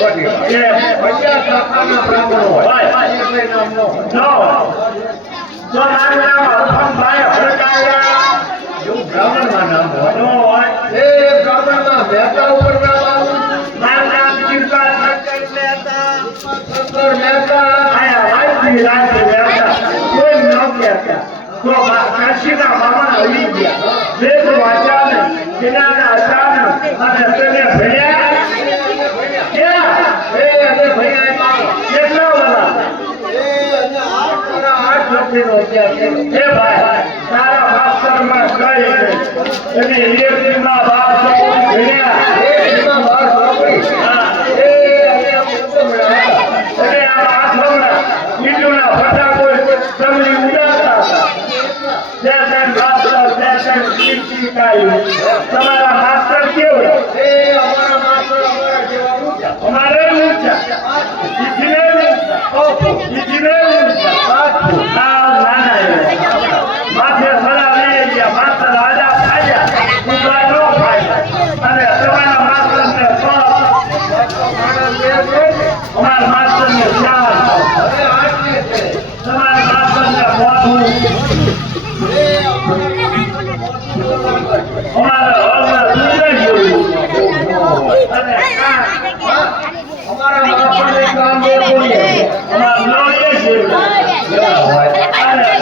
કે 50 શાખાના બ્રાહ્મણો હોય એટલે નામ નો જો મારું નામ હરફમભાઈ હરકાયા એવું બ્રાહ્મણમાં નામ હોય એ બ્રાહ્મણના મહેતા ઉપર નામ આવું મારું નામ જીવકા શંકર મહેતા આયા વાજબી રાજ્ય મહેતા કોઈ નામ કહેતા તો કાશીના મામા આવી ગયા વેદ વાચાને જ્ઞાન આચાન અને તેને ભણ્યા ક્યાં એ અને ભણ્યા કેટલા વાળા એ અને 8 લખીનો અભ્યાસ કર્યો હે ભાઈ તારા માસ્ટરમાં કઈ એની ઇલેક્ટ્રિકના બાર ભણ્યા ઇલેક્ટ્રિકના બાર સાંભળી હા એ અને અને આ આઠમણા ઈંડુના ફટાકો સમલી ઉડાડતા તમારા માસ્ટર કેવું એ અમારા માસ્ટર અમારા જેવા અમારે